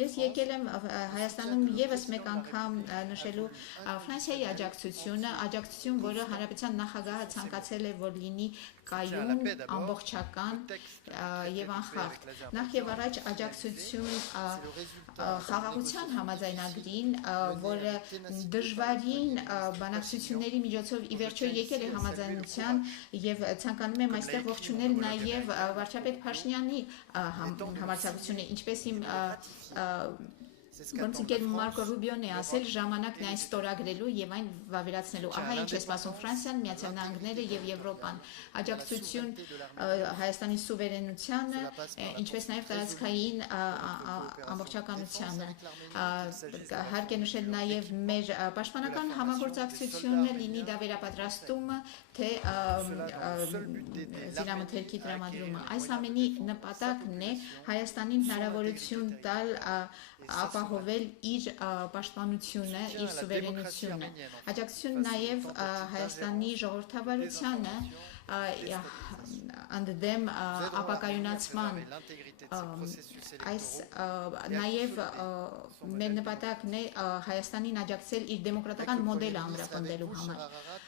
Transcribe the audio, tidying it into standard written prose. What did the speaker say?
Ես եկել եմ Հայաստանում եւս մեկ անգամ նշելու Ֆրանսիայի աջակցություն, որը Հանրապետության նախագահը ցանկացել է, որ լինի կայուն, ամբողջական եւ անխախտ։ Նախ եւ առաջ աջակցություն խաղաղության համաձայնագրին, որը դժվարին բանակցությունների միջոցով ի վերջո եկել է համաձայնության եւ ցանկանում եմ այստեղ ողջունել նաեւ վարչապետ Փաշինյանի համարձակությունը, ինչպես իմ ոնց ինքն Մարկո Ռուբիոն է ասել, ժամանակն է այն ստորագրելու եւ այն վավերացնելու։ Ահա ինչ է սպասում Ֆրանսիան, Միացյալ Նահանգները եւ Եվրոպան։ Աջակցություն Հայաստանի սուվերենությանը, ինչպես նաեւ տարածքային ամբողջականությանը։ Հարկ է նշել նաեւ մեր պաշտպանական համագործակցությունը, լինի դա վերապատրաստումը, թե զինամթերքի տրամադրումը։ Այս ամենի նպատակն է Հայաստանին հնարավորություն տալ ապահովել իր պաշտպանությունը, իր սուվերենությունը։ Աջակցություն նաև Հայաստանի ժողովրդավարությանը ընդդեմ ապակայունացման այս նաև մեր նպատակն է Հայաստանին աջակցել իր դեմոկրատական մոդելը ամրապնդելու համար։